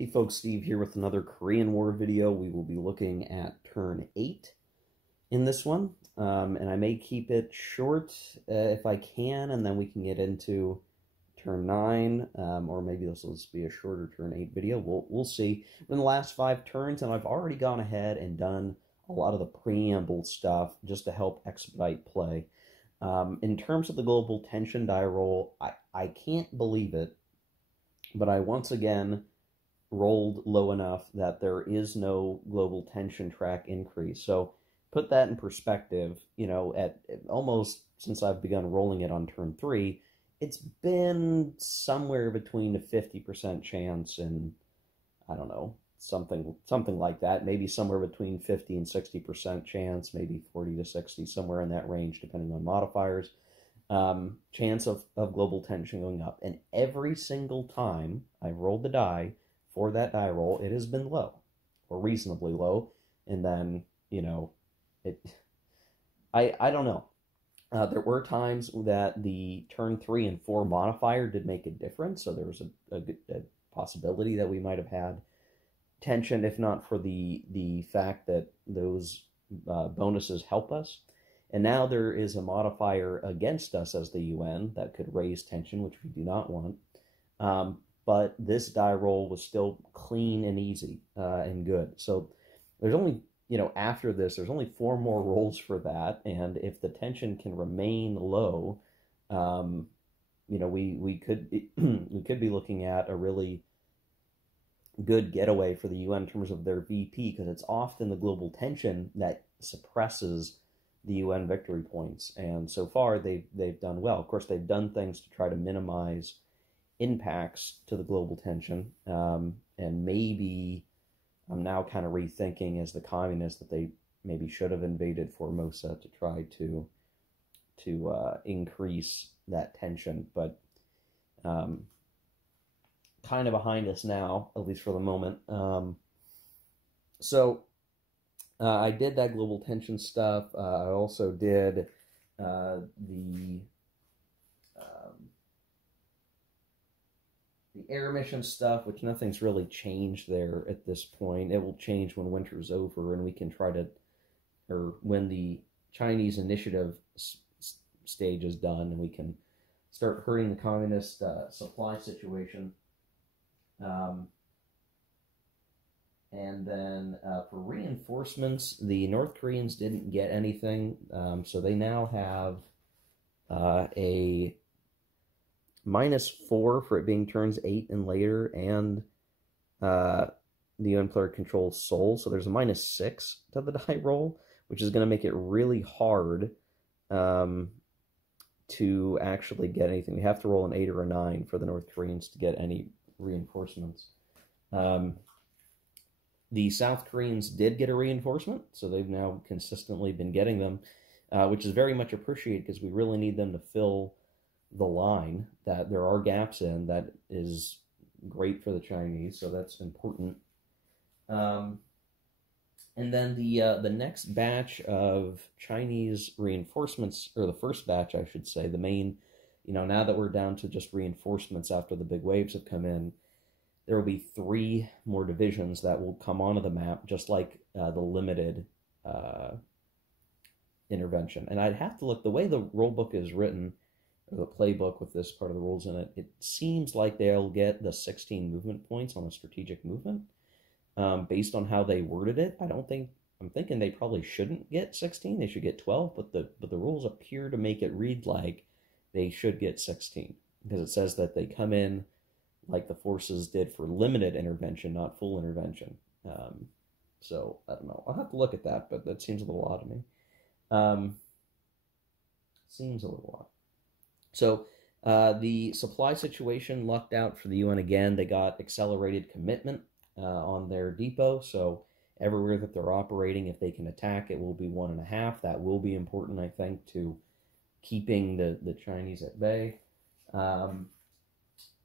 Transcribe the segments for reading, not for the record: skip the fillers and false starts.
Hey folks, Steve here with another Korean War video. We will be looking at turn 8 in this one, and I may keep it short if I can, and then we can get into turn 9, or maybe this will just be a shorter turn 8 video. We'll see. We're in the last 5 turns, and I've already gone ahead and done a lot of the preamble stuff just to help expedite play. In terms of the global tension die roll, I can't believe it, but I once again rolled low enough that there is no global tension track increase. So put that in perspective, at almost since I've begun rolling it on turn 3, it's been somewhere between a 50% chance and, I don't know, something like that. Maybe somewhere between 50 and 60% chance, maybe 40 to 60, somewhere in that range, depending on modifiers. Chance of global tension going up. And every single time I've rolled the die for that die roll, it has been low, or reasonably low, and then, I don't know. There were times that the turn 3 and 4 modifier did make a difference, so there was a possibility that we might have had tension, if not for the fact that those bonuses help us. And now there is a modifier against us as the UN that could raise tension, which we do not want. But this die roll was still clean and easy and good. So there's only, after this, there's only 4 more rolls for that. And if the tension can remain low, we could be looking at a really good getaway for the UN in terms of their VP, because it's often the global tension that suppresses the UN victory points. And so far, they've done well. Of course, they've done things to try to minimize impacts to the global tension, and maybe I'm now kind of rethinking as the communists that they maybe should have invaded Formosa to try to increase that tension, but kind of behind us now, at least for the moment. So I did that global tension stuff. I also did the air mission stuff, which nothing's really changed there at this point. It will change when winter's over and we can try to, or when the Chinese initiative stage is done and we can start hurting the communist supply situation. And then for reinforcements, the North Koreans didn't get anything, so they now have a -4 for it being turns 8 and later, and the UN player controls Seoul, so there's a -6 to the die roll, which is going to make it really hard to actually get anything. We have to roll an 8 or a 9 for the North Koreans to get any reinforcements. The South Koreans did get a reinforcement, so they've now consistently been getting them, which is very much appreciated because we really need them to fill the line that there are gaps in. That is great for the Chinese, so that's important. And then the next batch of Chinese reinforcements, or the first batch, I should say, the main, now that we're down to just reinforcements after the big waves have come in, there will be 3 more divisions that will come onto the map, just like the limited intervention. And I'd have to look, the way the rule book is written, or the playbook with this part of the rules in it, it seems like they'll get the 16 movement points on a strategic movement. Based on how they worded it, I'm thinking they probably shouldn't get 16, they should get 12, but the rules appear to make it read like they should get 16, because it says that they come in like the forces did for limited intervention, not full intervention. So, I don't know. I'll have to look at that, but that seems a little odd to me. Seems a little odd. So, the supply situation lucked out for the UN again. They got accelerated commitment on their depot, so everywhere that they're operating, if they can attack, it will be 1.5. That will be important, I think, to keeping the Chinese at bay.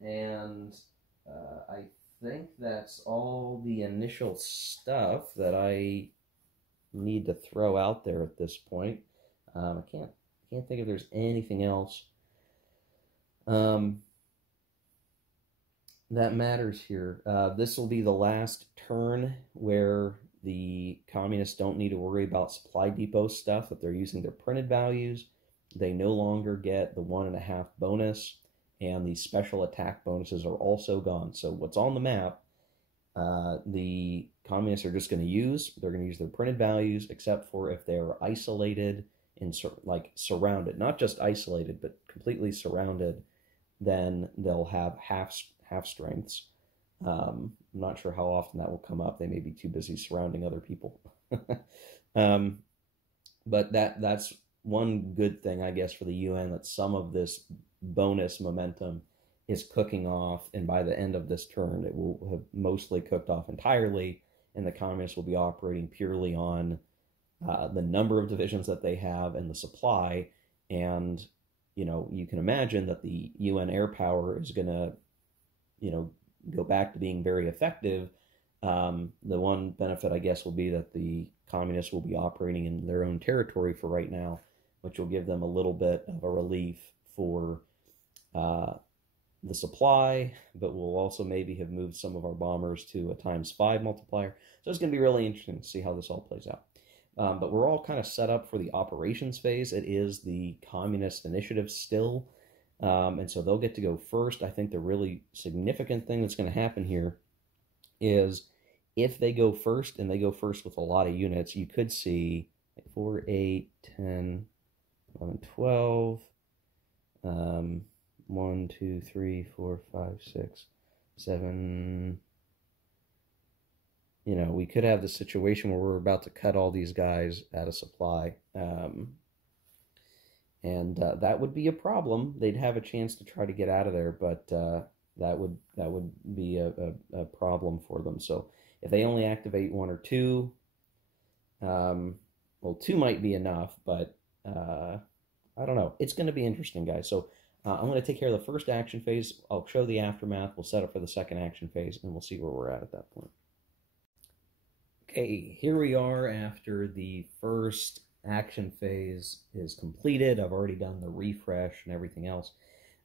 And I think that's all the initial stuff that I need to throw out there at this point. I can't think if there's anything else. that matters here. This will be the last turn where the communists don't need to worry about supply depot stuff, that they're using their printed values. They no longer get the 1.5 bonus, and the special attack bonuses are also gone. So what's on the map, the communists are just going to use. They're going to use their printed values, except for if they're isolated and like surrounded, not just isolated, but completely surrounded. Then they'll have half strengths. I'm not sure how often that will come up. They may be too busy surrounding other people. um, but that's one good thing, I guess, for the UN, that some of this bonus momentum is cooking off, and by the end of this turn, it will have mostly cooked off entirely, and the communists will be operating purely on the number of divisions that they have and the supply. And you can imagine that the UN air power is going to go back to being very effective. The one benefit, I guess, will be that the communists will be operating in their own territory for right now, which will give them a little bit of a relief for the supply, but we'll also maybe have moved some of our bombers to a ×5 multiplier. So it's going to be really interesting to see how this all plays out. But we're all kind of set up for the operations phase. It is the communist initiative still. And so they'll get to go first. I think the really significant thing that's going to happen here is if they go first, and they go first with a lot of units, you could see 4, 8, 10, 11, 12, 1, 2, 3, 4, 5, 6, 7. We could have the situation where we're about to cut all these guys out of supply. And that would be a problem. They'd have a chance to try to get out of there, but that would be a problem for them. So if they only activate 1 or 2, well, 2 might be enough, but I don't know. It's going to be interesting, guys. So I'm going to take care of the first action phase. I'll show the aftermath. We'll set up for the second action phase, and we'll see where we're at that point. Okay, here we are after the first action phase is completed. I've already done the refresh and everything else.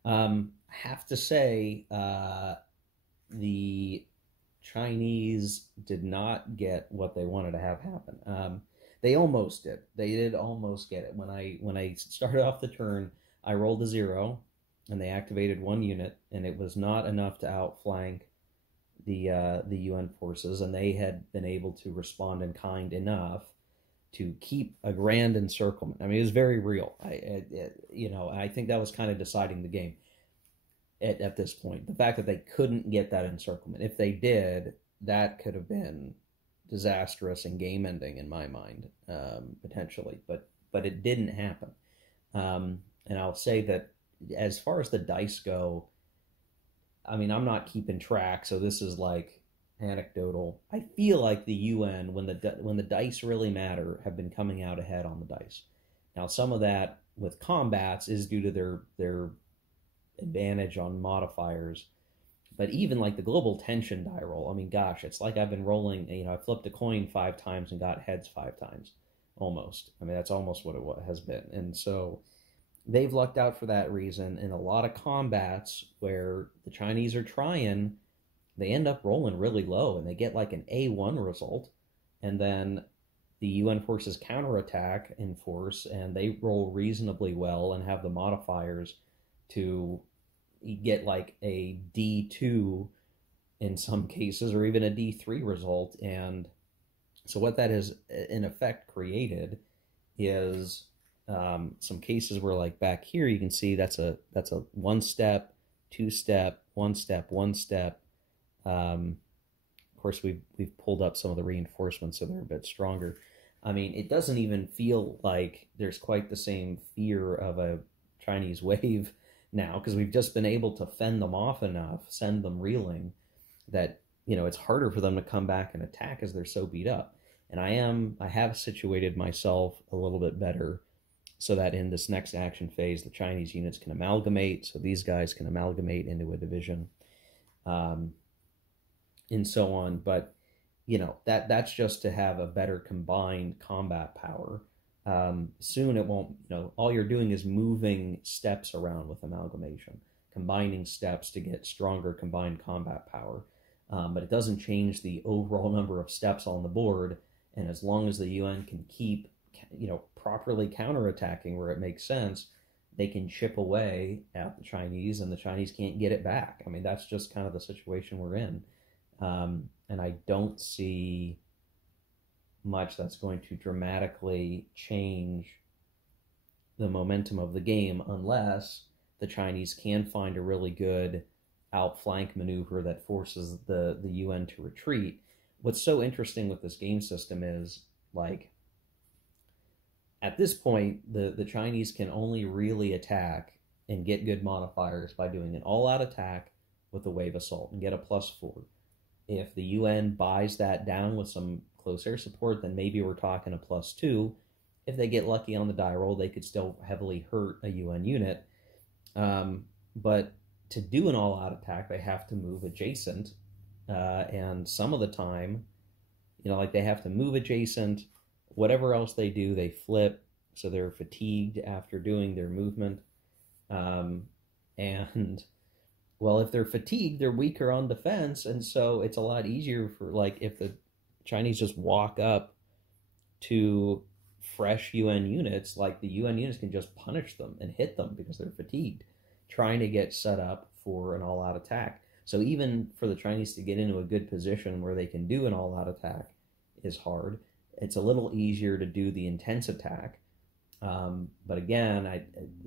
I have to say, the Chinese did not get what they wanted to have happen. They almost did. They did almost get it. When I started off the turn, I rolled a 0, and they activated 1 unit, and it was not enough to outflank the UN forces, and they had been able to respond in kind enough to keep a grand encirclement. I mean, it was very real. I think that was kind of deciding the game at this point. The fact that they couldn't get that encirclement. If they did, that could have been disastrous and game ending in my mind, potentially. But it didn't happen. And I'll say that as far as the dice go, I mean, I'm not keeping track, so this is like anecdotal. I feel like the UN, when the dice really matter, have been coming out ahead on the dice. Now, some of that with combats is due to their advantage on modifiers, but even like the global tension die roll, I mean, gosh, it's like I've been rolling. I flipped a coin 5 times and got heads 5 times, almost. I mean, that's almost what it has been, and so they've lucked out for that reason. In a lot of combats where the Chinese are trying, they end up rolling really low, and they get like an A1 result, and then the UN forces counterattack in force, and they roll reasonably well and have the modifiers to get like a D2 in some cases, or even a D3 result. And so what that has in effect created is some cases where, like back here, you can see that's a 1 step, 2 step, 1 step, 1 step. Of course, we've pulled up some of the reinforcements, so they're a bit stronger. I mean, it doesn't even feel like there's quite the same fear of a Chinese wave now, because we've just been able to fend them off enough, send them reeling, that it's harder for them to come back and attack as they're so beat up. And I have situated myself a little bit better so that in this next action phase, the Chinese units can amalgamate, so these guys can amalgamate into a division, and so on. But that's just to have a better combined combat power. Soon it won't. All you're doing is moving steps around with amalgamation. combining steps to get stronger combined combat power. But it doesn't change the overall number of steps on the board. And as long as the UN can keep, properly counterattacking where it makes sense, they can chip away at the Chinese, and the Chinese can't get it back. I mean, that's just kind of the situation we're in. And I don't see much that's going to dramatically change the momentum of the game unless the Chinese can find a really good outflank maneuver that forces the UN to retreat. What's so interesting with this game system is, like, at this point, the Chinese can only really attack and get good modifiers by doing an all-out attack with a wave assault and get a +4. If the UN buys that down with some close air support, then maybe we're talking a +2. If they get lucky on the die roll, they could still heavily hurt a UN unit. But to do an all-out attack, they have to move adjacent. And some of the time, like they have to move adjacent. Whatever else they do, they flip. So they're fatigued after doing their movement. And, well, if they're fatigued, they're weaker on defense. And so it's a lot easier for, like, if the Chinese just walk up to fresh UN units, like the UN units can just punish them and hit them because they're fatigued, trying to get set up for an all-out attack. So even for the Chinese to get into a good position where they can do an all-out attack is hard. It's a little easier to do the intense attack. But again,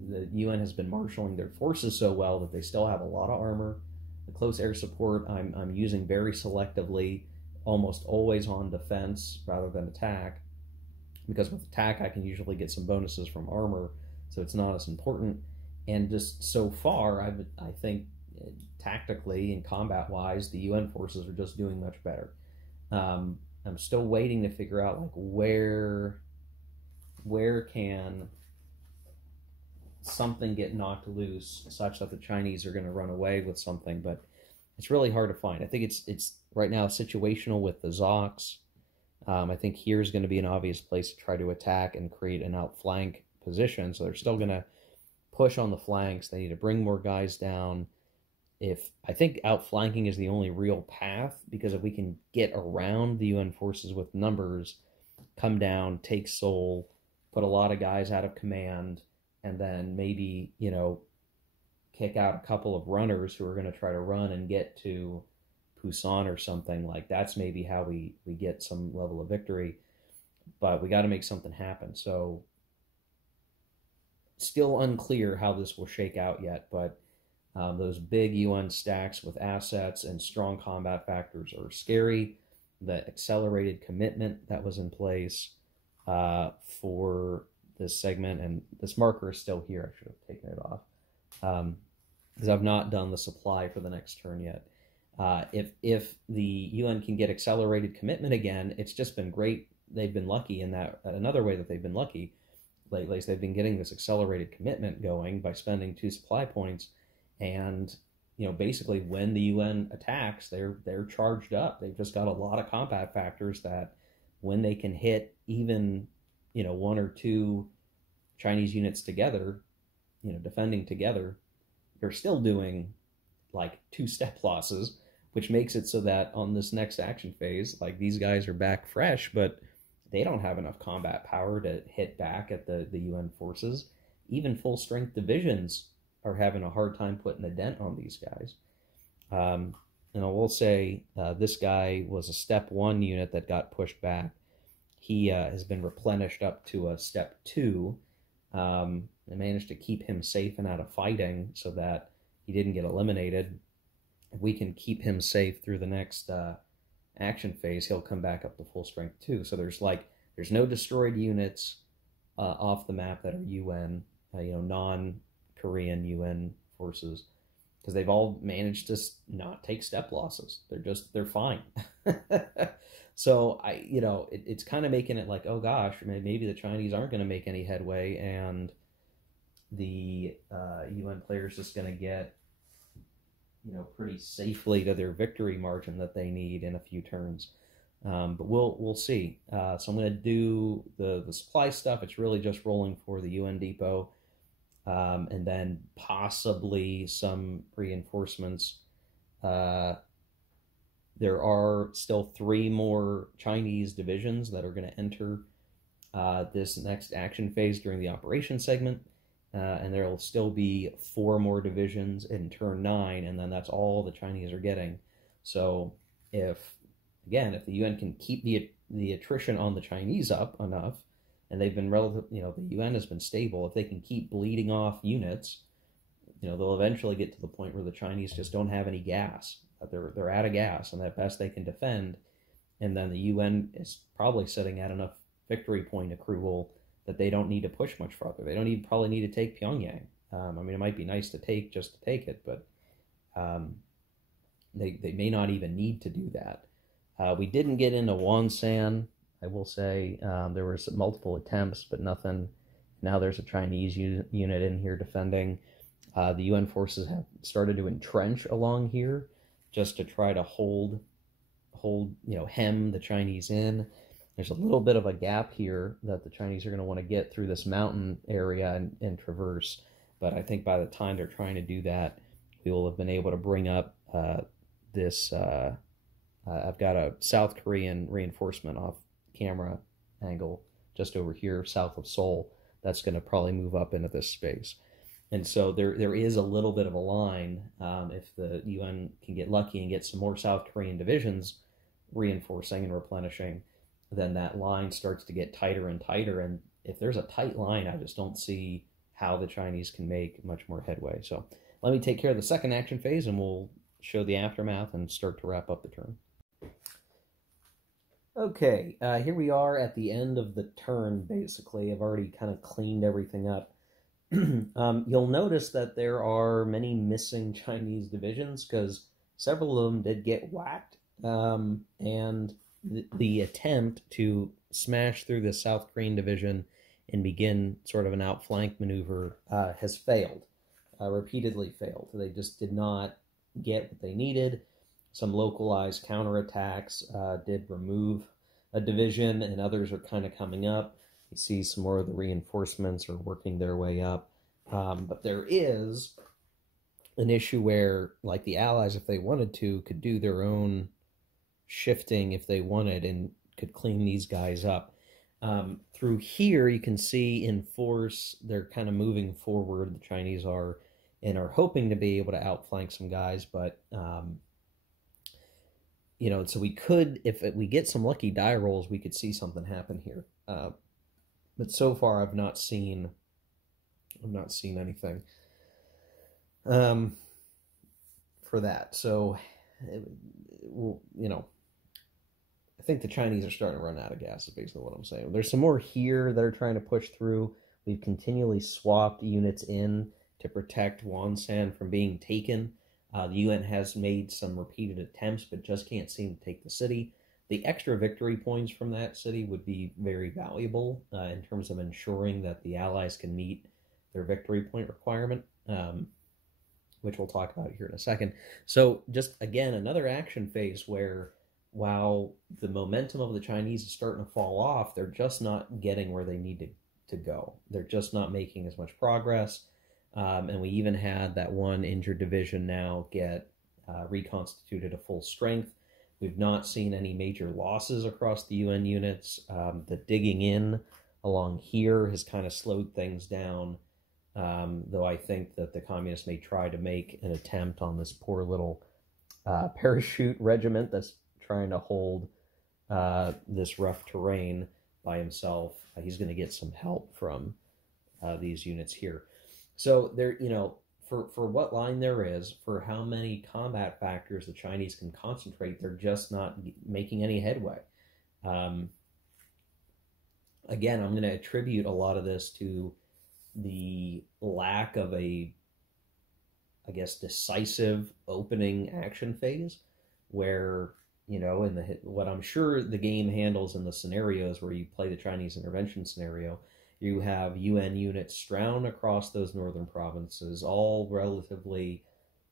the UN has been marshaling their forces so well that they still have a lot of armor. The close air support I'm using very selectively, almost always on defense rather than attack, because with attack I can usually get some bonuses from armor, so it's not as important. And just so far, I think tactically and combat-wise, the UN forces are just doing much better. I'm still waiting to figure out, like, where can something get knocked loose such that the Chinese are going to run away with something, but it's really hard to find. I think it's right now situational with the Zocs. I think here's going to be an obvious place to try to attack and create an outflank position, so they're still going to push on the flanks. They need to bring more guys down. I think outflanking is the only real path, because if we can get around the UN forces with numbers, come down, take Seoul, put a lot of guys out of command, and then maybe, kick out a couple of runners who are going to try to run and get to Busan or something, like that's maybe how we get some level of victory. But we got to make something happen. So still unclear how this will shake out yet, but those big UN stacks with assets and strong combat factors are scary. The accelerated commitment that was in place for this segment, and this marker is still here. I should have taken it off because I've not done the supply for the next turn yet. If the UN can get accelerated commitment again, it's just been great. They've been lucky in that. Another way that they've been lucky lately is they've been getting this accelerated commitment going by spending 2 supply points, and basically when the UN attacks, they're charged up. They've just got a lot of combat factors that when they can hit even 1 or 2 Chinese units together, defending together, they're still doing like 2 step losses, which makes it so that on this next action phase, like, these guys are back fresh, but they don't have enough combat power to hit back at the UN forces. Even full strength divisions are having a hard time putting a dent on these guys. And I will say this guy was a step 1 unit that got pushed back. He has been replenished up to a step 2. I managed to keep him safe and out of fighting so that he didn't get eliminated. If we can keep him safe through the next action phase, he'll come back up to full strength 2. So there's no destroyed units off the map that are UN, non-Korean UN forces, because they've all managed to not take step losses. They're fine. So it's kind of making it like, oh gosh, maybe the Chinese aren't going to make any headway, and the UN players just going to get pretty safely to their victory margin that they need in a few turns. But we'll see. So I'm going to do the supply stuff. It's really just rolling for the UN depot. and then possibly some reinforcements. Uh, there are still 3 more Chinese divisions that are going to enter this next action phase during the operation segment. And there will still be 4 more divisions in turn 9, and then that's all the Chinese are getting. So if the UN can keep the attrition on the Chinese up enough, and they've been relative, the UN has been stable. If they can keep bleeding off units, they'll eventually get to the point where the Chinese just don't have any gas. They're out of gas, and at best they can defend. And then the UN is probably sitting at enough victory point accrual that they don't need to push much further. They don't probably need to take Pyongyang. It might be nice to take just to take it, but they may not even need to do that. We didn't get into Wonsan, I will say. There were multiple attempts, but nothing. Now there's a Chinese unit in here defending. The UN forces have started to entrench along here just to try to hem the Chinese in. There's a little bit of a gap here that the Chinese are going to want to get through this mountain area and traverse. But I think by the time they're trying to do that, we will have been able to bring up this. I've got a South Korean reinforcement off camera angle just over here south of Seoul. That's going to probably move up into this space. And so there is a little bit of a line. If the UN can get lucky and get some more South Korean divisions reinforcing and replenishing, then that line starts to get tighter and tighter. And if there's a tight line, I just don't see how the Chinese can make much more headway. So let me take care of the second action phase, and we'll show the aftermath and start to wrap up the turn. Okay, here we are at the end of the turn, basically. I've already kind of cleaned everything up. You'll notice that there are many missing Chinese divisions because several of them did get whacked, and the attempt to smash through the South Korean division and begin sort of an outflank maneuver has failed, repeatedly failed. They just did not get what they needed. Some localized counterattacks did remove a division, and others are kind of coming up. You see some more of the reinforcements are working their way up. But there is an issue where, like, the Allies, if they wanted to, could do their own shifting if they wanted and could clean these guys up. Through here, you can see in force, they're kind of moving forward, the Chinese are, and are hoping to be able to outflank some guys, but so we could, if we get some lucky die rolls, we could see something happen here. But so far, I've not seen anything for that. So, I think the Chinese are starting to run out of gas, is basically what I'm saying. There's some more here that are trying to push through. We've continually swapped units in to protect Wonsan from being taken. The UN has made some repeated attempts, but just can't seem to take the city. The extra victory points from that city would be very valuable in terms of ensuring that the Allies can meet their victory point requirement, which we'll talk about here in a second. So just, again, another action phase where while the momentum of the Chinese is starting to fall off, they're just not getting where they need to go. They're just not making as much progress. And we even had that one injured division now get reconstituted to full strength. We've not seen any major losses across the UN units. The digging in along here has kind of slowed things down, though I think that the communists may try to make an attempt on this poor little parachute regiment that's trying to hold this rough terrain by himself. He's going to get some help from these units here. So there, for what line there is, for how many combat factors the Chinese can concentrate, they're just not making any headway. Again, I'm going to attribute a lot of this to the lack of a, I guess, decisive opening action phase, where, what I'm sure the game handles in the scenarios where you play the Chinese intervention scenario, you have UN units strewn across those northern provinces, all relatively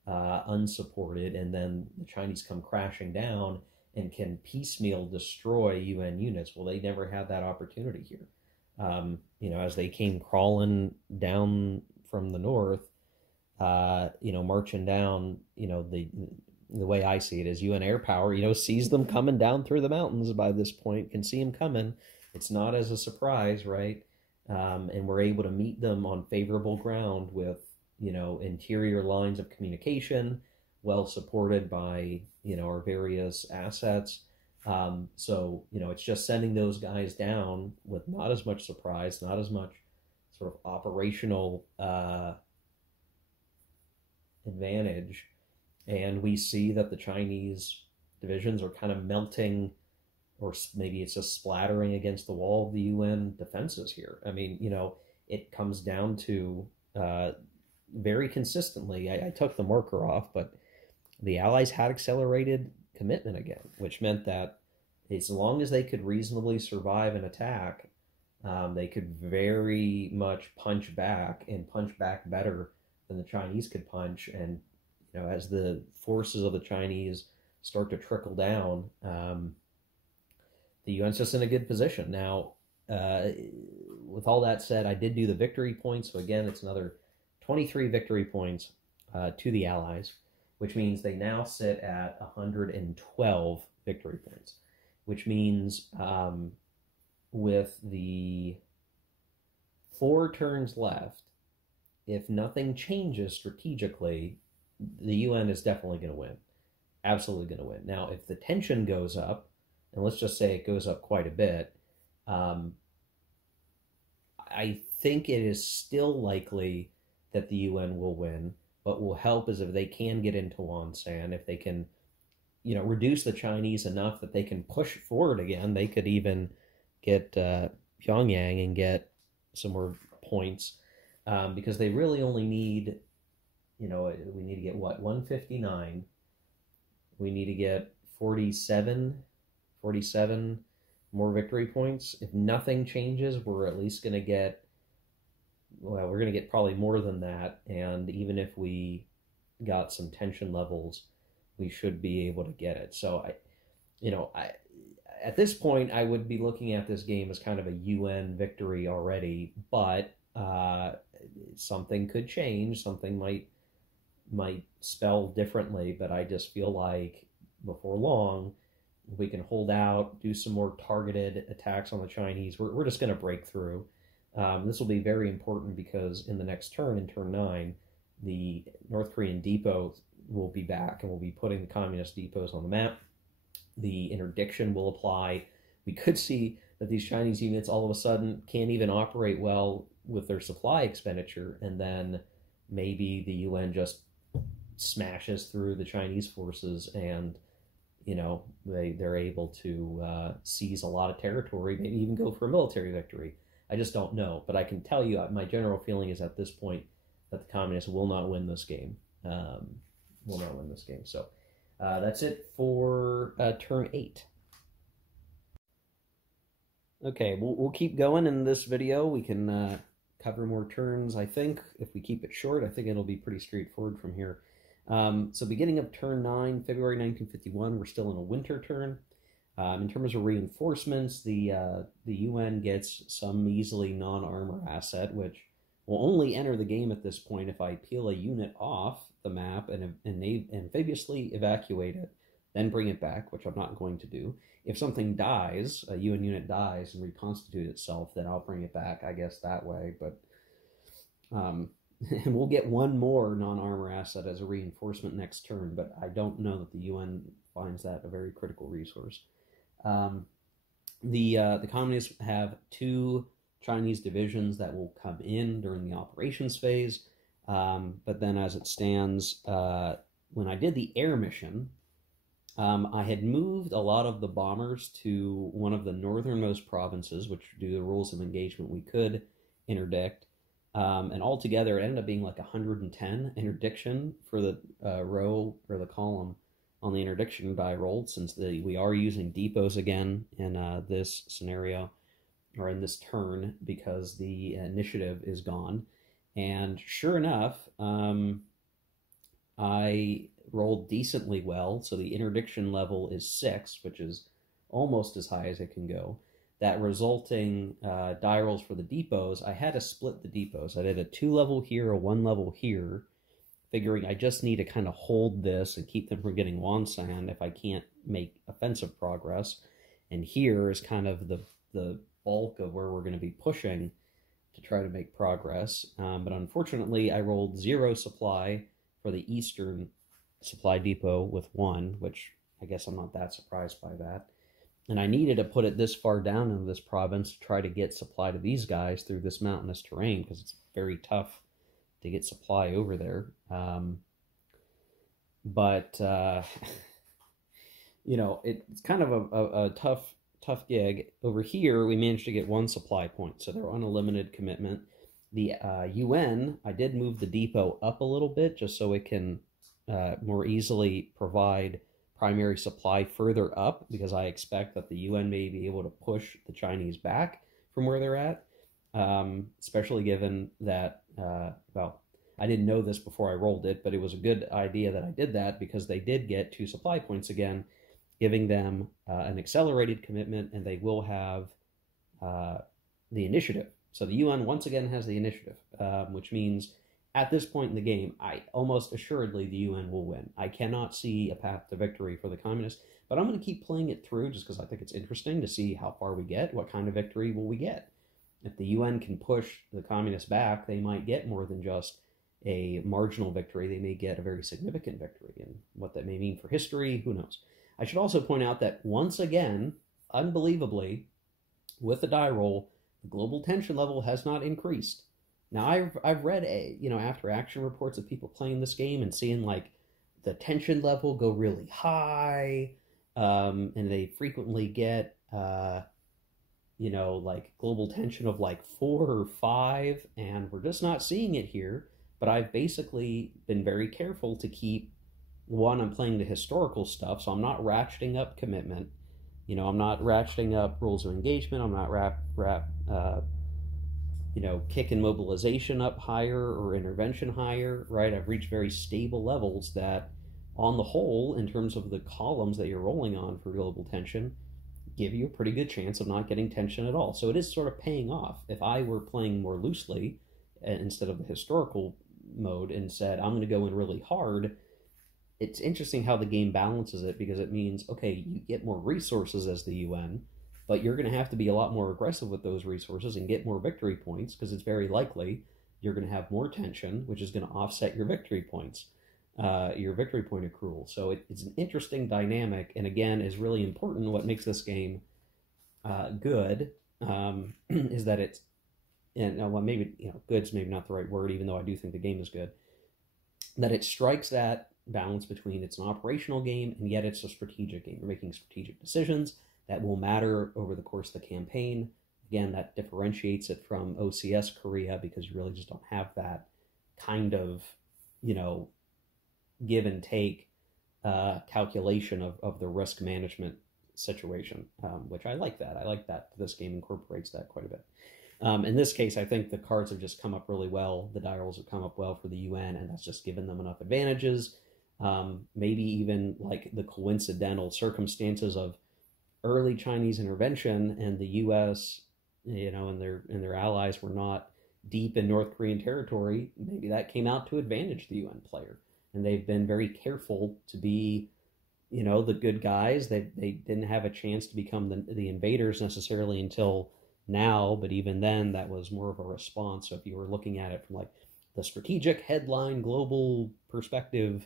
unsupported, and then the Chinese come crashing down and can piecemeal destroy UN units. Well, they never had that opportunity here. As they came crawling down from the north, marching down, the way I see it is UN air power, sees them coming down through the mountains by this point, can see them coming. It's not as a surprise, right? And we're able to meet them on favorable ground with, interior lines of communication, well supported by, our various assets. It's just sending those guys down with not as much surprise, not as much sort of operational advantage. And we see that the Chinese divisions are kind of melting, or maybe it's just splattering against the wall of the UN defenses here. I mean, it comes down to very consistently, I took the marker off, but the Allies had accelerated commitment again, which meant that as long as they could reasonably survive an attack, they could very much punch back, and punch back better than the Chinese could punch. And as the forces of the Chinese start to trickle down, the UN's just in a good position. Now, with all that said, I did do the victory points. So again, it's another 23 victory points to the Allies, which means they now sit at 112 victory points, which means with the 4 turns left, if nothing changes strategically, the UN is definitely going to win. Absolutely going to win. Now, if the tension goes up, and let's just say it goes up quite a bit, I think it is still likely that the UN will win. What will help is if they can get into Wonsan, if they can, reduce the Chinese enough that they can push forward again. They could even get Pyongyang and get some more points, because they really only need, we need to get what, 159. We need to get 47 more victory points. If nothing changes, we're at least going to get, we're going to get probably more than that. And even if we got some tension levels, we should be able to get it. So at this point, I would be looking at this game as kind of a UN victory already, but something could change. Something might spell differently, but I just feel like before long, we can hold out, do some more targeted attacks on the Chinese. We're just going to break through. This will be very important because in the next turn, in turn 9, the North Korean depot will be back, and we'll be putting the communist depots on the map. The interdiction will apply. We could see that these Chinese units all of a sudden can't even operate well with their supply expenditure, and then maybe the UN just smashes through the Chinese forces, and they're able to seize a lot of territory, maybe even go for a military victory. I just don't know, but I can tell you my general feeling is at this point that the communists will not win this game. So that's it for turn 8. Okay, we'll keep going in this video. We can cover more turns, I think. If we keep it short, I think it'll be pretty straightforward from here. So beginning of turn 9, February 1951, we're still in a winter turn. In terms of reinforcements, the UN gets some measly non-armor asset, which will only enter the game at this point if I peel a unit off the map and amphibiouly evacuate it, then bring it back, which I'm not going to do. If something dies, a UN unit dies and reconstitutes itself, then I'll bring it back, I guess, that way. But and we'll get one more non-armor asset as a reinforcement next turn, but I don't know that the UN finds that a very critical resource. The communists have 2 Chinese divisions that will come in during the operations phase, but then as it stands, when I did the air mission, I had moved a lot of the bombers to one of the northernmost provinces, which, due to the rules of engagement, we could interdict. And altogether, it ended up being like 110 interdiction for the row or the column on the interdiction die rolled, since we are using depots again in this scenario, or in this turn, because the initiative is gone. And sure enough, I rolled decently well, so the interdiction level is 6, which is almost as high as it can go. that resulting die rolls for the depots, I had to split the depots. I did a 2-level here, a 1-level here, figuring I just need to kind of hold this and keep them from getting Wansand if I can't make offensive progress. And here is kind of the bulk of where we're going to be pushing to try to make progress. But unfortunately, I rolled 0 supply for the eastern supply depot with 1, which I guess I'm not that surprised by that. And I needed to put it this far down into this province to try to get supply to these guys through this mountainous terrain, because it's very tough to get supply over there. But you know, it's kind of a tough gig. Over here, we managed to get 1 supply point, so they're on a limited commitment. The UN, I did move the depot up a little bit just so it can more easily provide primary supply further up, because I expect that the UN may be able to push the Chinese back from where they're at, especially given that, well, I didn't know this before I rolled it, but it was a good idea that I did that, because they did get 2 supply points again, giving them an accelerated commitment, and they will have the initiative. So the UN once again has the initiative, which means at this point in the game, I almost assuredly the UN will win. I cannot see a path to victory for the communists, but I'm going to keep playing it through just because I think it's interesting to see how far we get. What kind of victory will we get? If the UN can push the communists back, they might get more than just a marginal victory. They may get a very significant victory, and what that may mean for history, who knows? I should also point out that once again, unbelievably, with the die roll, the global tension level has not increased. Now, I've read after action reports of people playing this game and seeing like the tension level go really high, and they frequently get like global tension of like 4 or 5, and we're just not seeing it here. But I've basically been very careful to keep, one, I'm playing the historical stuff, so I'm not ratcheting up commitment. I'm not ratcheting up rules of engagement. I'm not kicking mobilization up higher or intervention higher, right? I've reached very stable levels that, on the whole, in terms of the columns that you're rolling on for global tension, give you a pretty good chance of not getting tension at all. So it is sort of paying off. If I were playing more loosely instead of the historical mode and said, I'm going to go in really hard, it's interesting how the game balances it, because it means, okay, you get more resources as the UN, but you're going to have to be a lot more aggressive with those resources and get more victory points, because it's very likely you're going to have more tension, which is going to offset your victory points, your victory point accrual. So it's an interesting dynamic, and again, is really important. What makes this game good is that it's, and well, maybe good's maybe not the right word, even though I do think the game is good, that it strikes that balance between it's an operational game and yet it's a strategic game. You're making strategic decisions that will matter over the course of the campaign. Again, that differentiates it from OCS Korea, because you really just don't have that kind of, give and take calculation of the risk management situation, which I like that. I like that this game incorporates that quite a bit. In this case, I think the cards have just come up really well. The die rolls have come up well for the UN, and that's just given them enough advantages. Maybe even like the coincidental circumstances of early Chinese intervention, and the U.S., and their allies were not deep in North Korean territory. Maybe that came out to advantage the UN player, and they've been very careful to be, the good guys. They didn't have a chance to become the invaders necessarily until now, but even then, that was more of a response. So if you were looking at it from like the strategic headline global perspective,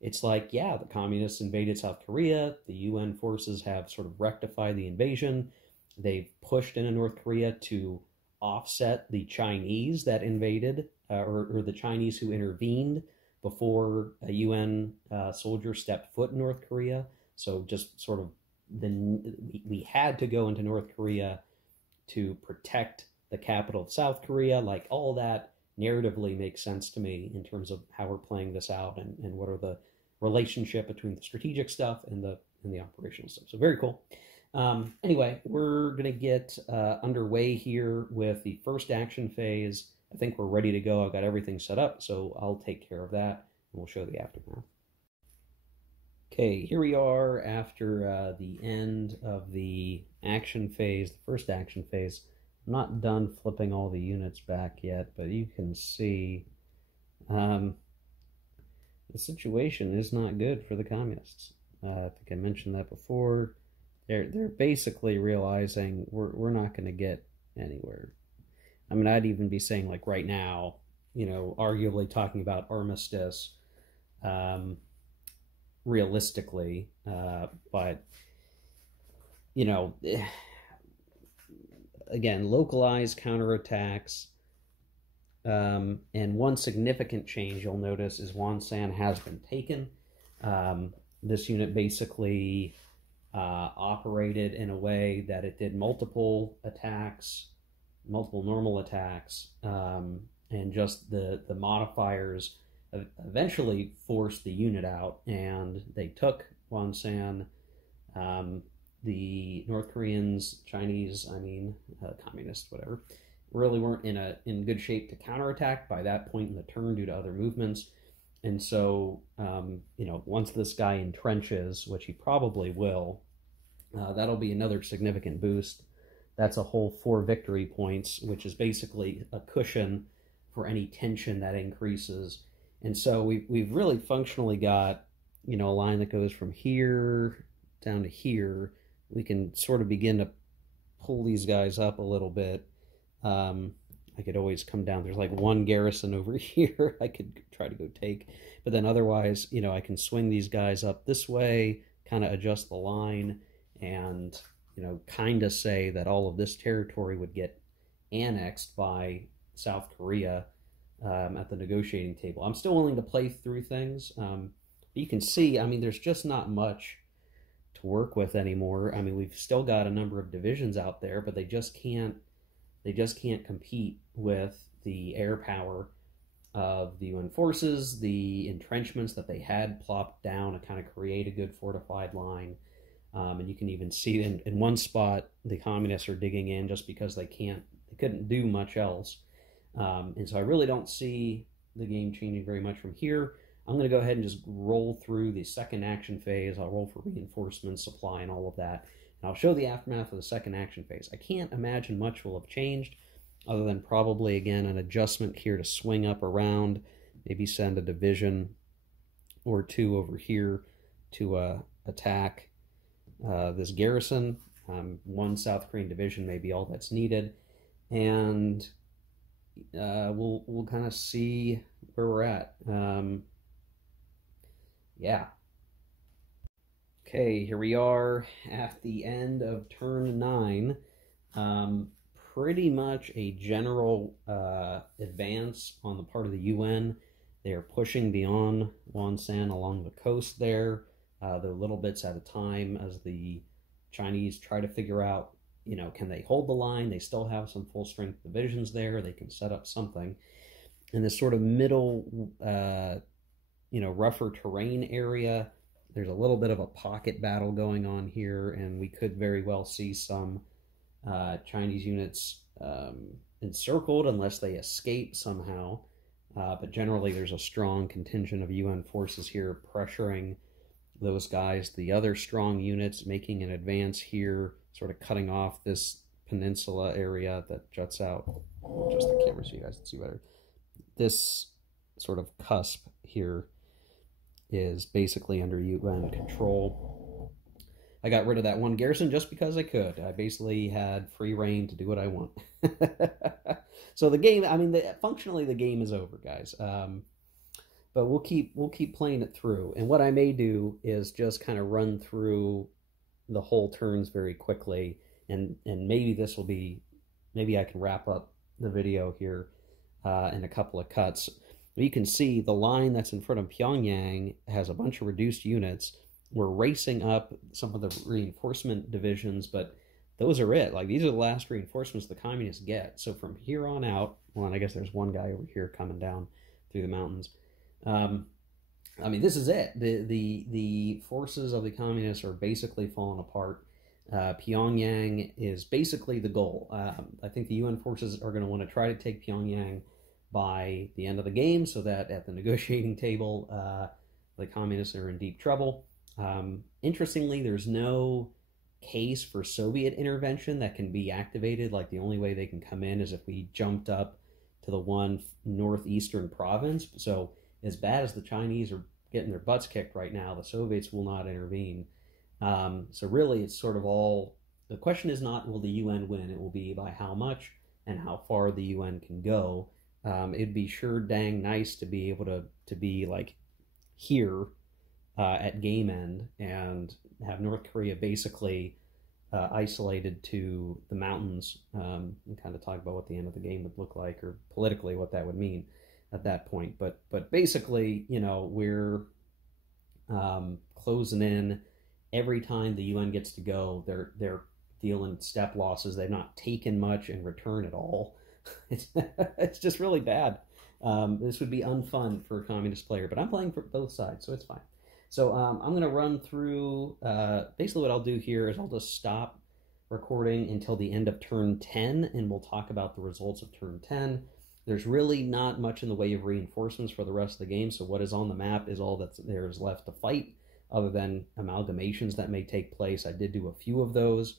it's like, yeah, the communists invaded South Korea. The UN forces have sort of rectified the invasion. They've pushed into North Korea to offset the Chinese that invaded, or the Chinese who intervened before a UN soldier stepped foot in North Korea. So just sort of we had to go into North Korea to protect the capital of South Korea. Like, all that narratively makes sense to me in terms of how we're playing this out, and what are the relationship between the strategic stuff and the operational stuff. So very cool. Anyway, we're going to get underway here with the first action phase. I think we're ready to go. I've got everything set up, so I'll take care of that, and we'll show the aftermath. Okay, here we are after the end of the action phase, the first action phase. I'm not done flipping all the units back yet, but you can see um, the situation is not good for the communists. I think I mentioned that before. They're basically realizing we're not going to get anywhere. I mean, I'd even be saying like right now, arguably talking about armistice, um, realistically, but you know, again, localized counterattacks. And one significant change you'll notice is Wonsan has been taken. This unit basically operated in a way that it did multiple attacks, multiple normal attacks, and just the modifiers eventually forced the unit out, and they took Wonsan. Um, the North Koreans, Chinese, communists, whatever, really weren't in good shape to counterattack by that point in the turn due to other movements. And so, once this guy entrenches, which he probably will, that'll be another significant boost. That's a whole 4 victory points, which is basically a cushion for any tension that increases. And so we've really functionally got, a line that goes from here down to here. We can sort of begin to pull these guys up a little bit. I could always come down. There's like one garrison over here I could try to go take. But then otherwise, I can swing these guys up this way, kind of adjust the line, and, kind of say that all of this territory would get annexed by South Korea at the negotiating table. I'm still willing to play through things. You can see, there's just not much to work with anymore. We've still got a number of divisions out there, but they just can't compete with the air power of the UN forces, the entrenchments that they had plopped down to kind of create a good fortified line. And you can even see in one spot the communists are digging in just because they couldn't do much else. And so I really don't see the game changing very much from here. I'm going to go ahead and just roll through the second action phase. I'll roll for reinforcements, supply, and all of that. And I'll show the aftermath of the second action phase. I can't imagine much will have changed, other than probably, again, an adjustment here to swing up around, maybe send a division or two over here to attack this garrison. One South Korean division may be all that's needed. And we'll kind of see where we're at. Yeah. Okay, here we are at the end of turn 9. Pretty much a general advance on the part of the UN. They are pushing beyond Wonsan along the coast there. They're little bits at a time as the Chinese try to figure out, can they hold the line? They still have some full-strength divisions there. They can set up something. In this sort of middle, rougher terrain area, there's a little bit of a pocket battle going on here, and we could very well see some Chinese units encircled unless they escape somehow. But generally, there's a strong contingent of UN forces here pressuring those guys. The other strong units making an advance here, sort of cutting off this peninsula area that juts out. I'll adjust the camera so you guys can see better. This sort of cusp here is basically under UN control. I got rid of that one garrison just because I could. I basically had free reign to do what I want. So the game, functionally the game is over, guys. But we'll keep playing it through. And what I may do is just kind of run through the whole turns very quickly, and maybe maybe I can wrap up the video here in a couple of cuts. You can see the line that's in front of Pyongyang has a bunch of reduced units. We're racing up some of the reinforcement divisions, but those are it. Like, these are the last reinforcements the communists get. So from here on out, well, and I guess there's one guy over here coming down through the mountains. This is it. The forces of the communists are basically falling apart. Pyongyang is basically the goal. I think the UN forces are going to want to try to take Pyongyang by the end of the game, so that at the negotiating table, the communists are in deep trouble. Interestingly, there's no case for Soviet intervention that can be activated. Like the only way they can come in is if we jumped up to the one northeastern province. So as bad as the Chinese are getting their butts kicked right now, the Soviets will not intervene. So really, it's sort of all. The question is not will the UN win; it will be by how much and how far the UN can go. It'd be sure dang nice to be able to be like here at game end and have North Korea basically isolated to the mountains, and kind of talk about what the end of the game would look like, or politically what that would mean at that point. But basically, we're closing in. Every time the UN gets to go, they're dealing step losses. They've not taken much in return at all. It's just really bad. This would be unfun for a communist player, but I'm playing for both sides, so it's fine. So I'm going to run through, basically what I'll do here is I'll just stop recording until the end of turn 10, and we'll talk about the results of turn 10. There's really not much in the way of reinforcements for the rest of the game, so what is on the map is all that there is left to fight, other than amalgamations that may take place. I did do a few of those,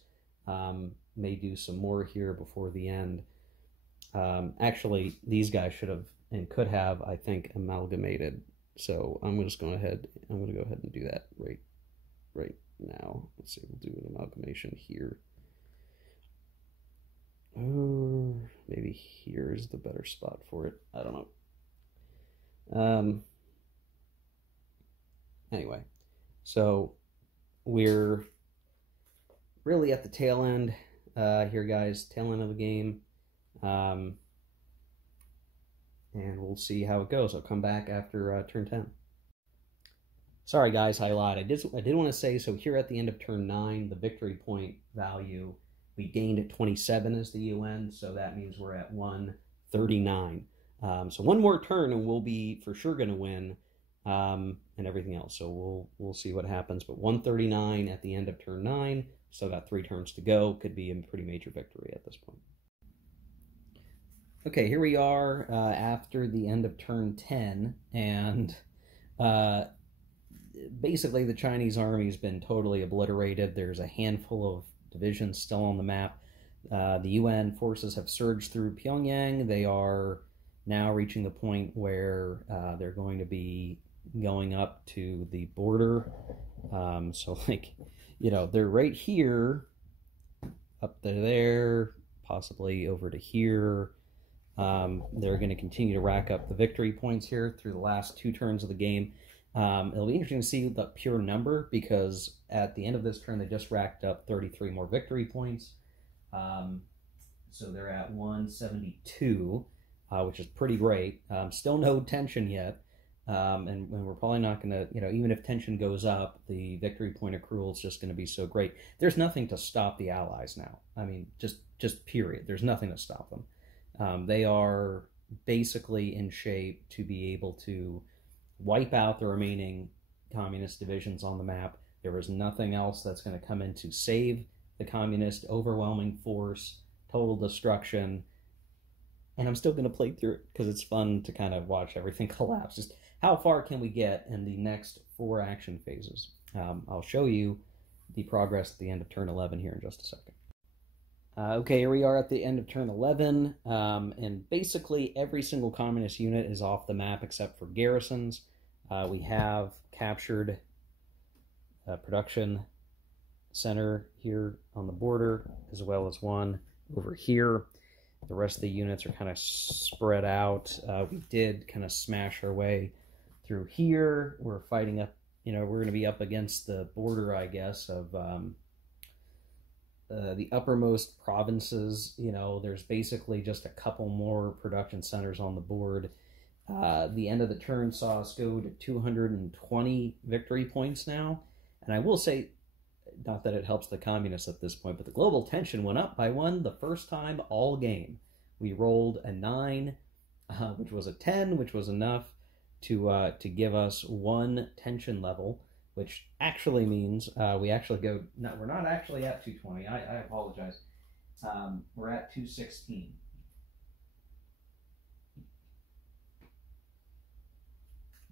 may do some more here before the end. Actually, these guys should have and could have, I think, amalgamated. So I'm just going ahead. I'm going to go ahead and do that right now. Let's see. We'll do an amalgamation here. Maybe here's the better spot for it. I don't know. Anyway, so we're really at the tail end here, guys. Tail end of the game. And we'll see how it goes. I'll come back after turn 10. Sorry, guys, I lied. I did want to say, so here at the end of turn 9, the victory point value, we gained at 27 as the UN, so that means we're at 139. So one more turn and we'll be for sure going to win, and everything else. So we'll see what happens. But 139 at the end of turn 9, still got 3 turns to go. Could be a pretty major victory at this point. Okay, here we are after the end of turn 10, and basically the Chinese army has been totally obliterated. There's a handful of divisions still on the map. The UN forces have surged through Pyongyang. They are now reaching the point where they're going to be going up to the border. So, they're right here, up to there, possibly over to here. They're going to continue to rack up the victory points here through the last 2 turns of the game. It'll be interesting to see the pure number, because at the end of this turn, they just racked up 33 more victory points. So they're at 172, which is pretty great. Still no tension yet. And we're probably not going to, even if tension goes up, the victory point accrual is just going to be so great. There's nothing to stop the Allies now. I mean, just period. There's nothing to stop them. They are basically in shape to be able to wipe out the remaining communist divisions on the map. There is nothing else that's going to come in to save the communist. Overwhelming force, total destruction. And I'm still going to play through it because it's fun to kind of watch everything collapse. Just how far can we get in the next 4 action phases? I'll show you the progress at the end of turn 11 here in just a second. Okay, here we are at the end of turn 11, and basically every single communist unit is off the map except for garrisons. We have captured a production center here on the border, as well as one over here. The rest of the units are kind of spread out. We did kind of smash our way through here. We're fighting up, we're going to be up against the border, I guess, of the uppermost provinces. There's basically just a couple more production centers on the board. The end of the turn saw us go to 220 victory points now. And I will say, not that it helps the communists at this point, but the global tension went up by 1 the first time all game. We rolled a 9, which was a 10, which was enough to give us 1 tension level, which actually means we actually go, no, we're not actually at 220. I apologize. We're at 216.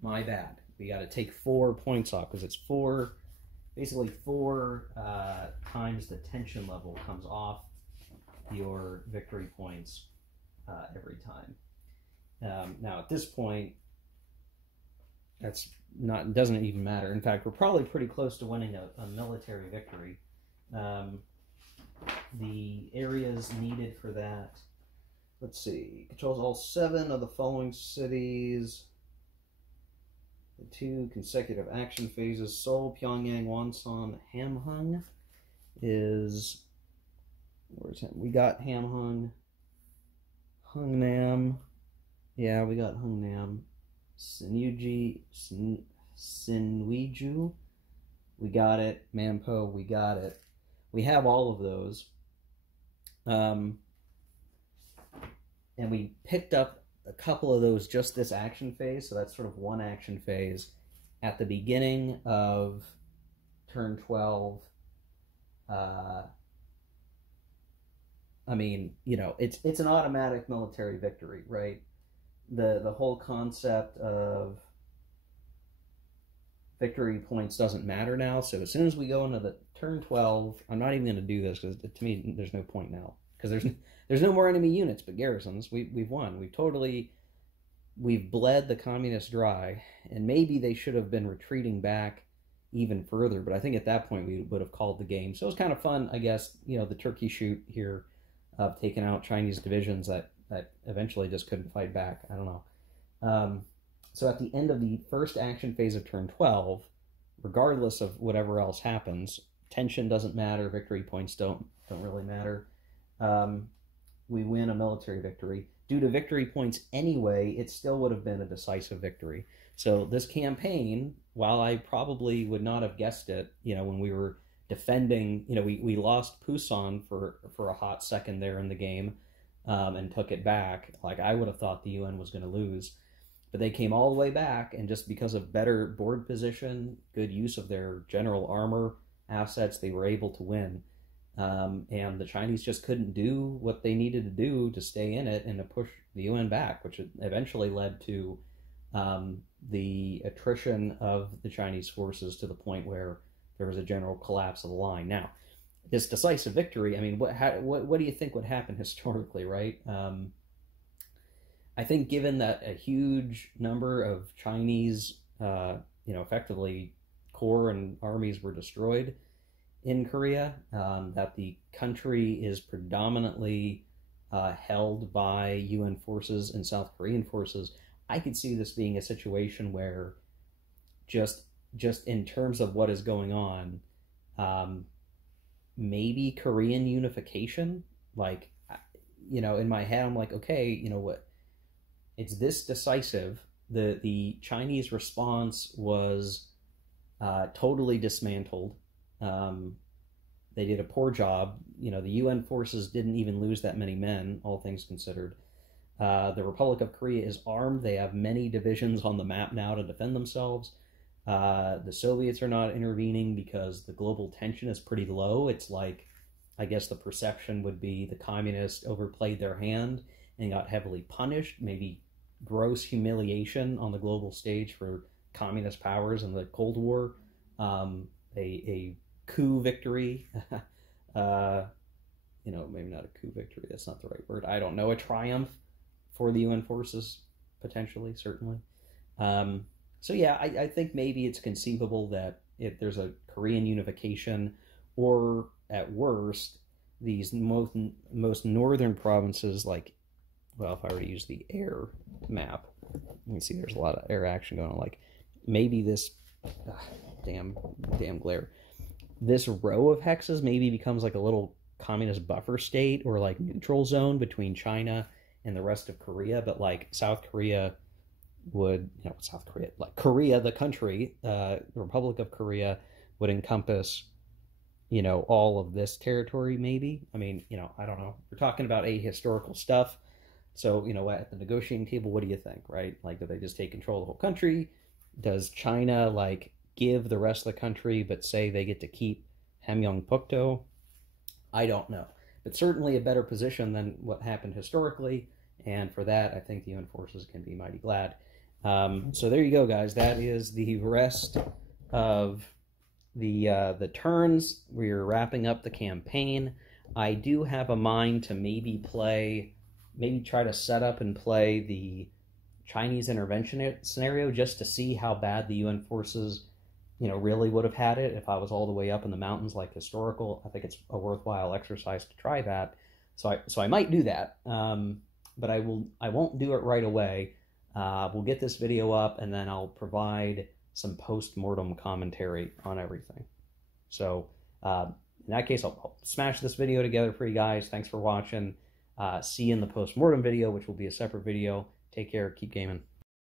My bad. We got to take 4 points off because it's 4 basically 4 times the tension level comes off your victory points every time. Now at this point, that's not doesn't even matter. In fact, we're probably pretty close to winning a military victory. The areas needed for that, let's see, controls all 7 of the following cities. The 2 consecutive action phases: Seoul, Pyongyang, Wonsan, Hamhung is, where's him? We got Hamhung, Hungnam. Yeah, we got Hungnam. Sinwiju, we got it. Mampo, we got it. We have all of those. And we picked up a couple of those just this action phase, so that's sort of one action phase at the beginning of turn 12. I mean, you know, it's an automatic military victory, right? The whole concept of victory points doesn't matter now. So as soon as we go into the turn 12, I'm not even going to do this because to me there's no point now, because there's no more enemy units but garrisons. We've won. We've bled the communists dry, and maybe they should have been retreating back even further. But I think at that point we would have called the game. So it was kind of fun, I guess. You know, the turkey shoot here of taking out Chinese divisions that eventually just couldn't fight back. I don't know. So at the end of the first action phase of turn 12, regardless of whatever else happens, tension doesn't matter, victory points don't really matter. We win a military victory. Due to victory points anyway, it still would have been a decisive victory. So this campaign, while I probably would not have guessed it, you know, when we were defending, you know, we lost Pusan for a hot second there in the game, and took it back. Like, I would have thought the UN was going to lose. But they came all the way back, and just because of better board position, good use of their general armor assets, they were able to win. And the Chinese just couldn't do what they needed to do to stay in it and to push the UN back, which eventually led to the attrition of the Chinese forces to the point where there was a general collapse of the line. Now, this decisive victory, I mean, what do you think would happen historically, right? I think given that a huge number of Chinese, effectively corps and armies were destroyed in Korea, that the country is predominantly held by UN forces and South Korean forces, I could see this being a situation where just in terms of what is going on, maybe Korean unification, like, you know, in my head, I'm like, okay, you know what? It's this decisive. The Chinese response was totally dismantled. They did a poor job. You know, the UN forces didn't even lose that many men, all things considered. The Republic of Korea is armed. They have many divisions on the map now to defend themselves. The Soviets are not intervening because the global tension is pretty low. It's like, I guess the perception would be the communists overplayed their hand and got heavily punished, maybe gross humiliation on the global stage for communist powers in the Cold War, a coup victory, maybe not a coup victory, that's not the right word, I don't know, a triumph for the UN forces, potentially, certainly. So yeah, I think maybe it's conceivable that if there's a Korean unification, or at worst, these most northern provinces, like, well, if I were to use the air map, you can see there's a lot of air action going on. Like, maybe this, damn glare, this row of hexes maybe becomes like a little communist buffer state, or like neutral zone between China and the rest of Korea. But like South Korea would, like Korea, the country, the Republic of Korea would encompass, all of this territory, maybe. I mean, I don't know. We're talking about ahistorical stuff. So, at the negotiating table, what do you think, right? Like, do they just take control of the whole country? Does China, like, give the rest of the country, but say they get to keep Hamgyongpukto? I don't know. But certainly a better position than what happened historically. And for that, I think the UN forces can be mighty glad. So there you go, guys. That is the rest of the turns. We're wrapping up the campaign. I do have a mind to maybe try to set up and play the Chinese intervention scenario just to see how bad the UN forces, really would have had it if I was all the way up in the mountains like historical. I think it's a worthwhile exercise to try that. So I might do that, but I won't do it right away. We'll get this video up, and then I'll provide some post-mortem commentary on everything. So in that case, I'll smash this video together for you guys. Thanks for watching. See you in the post-mortem video, which will be a separate video. Take care. Keep gaming.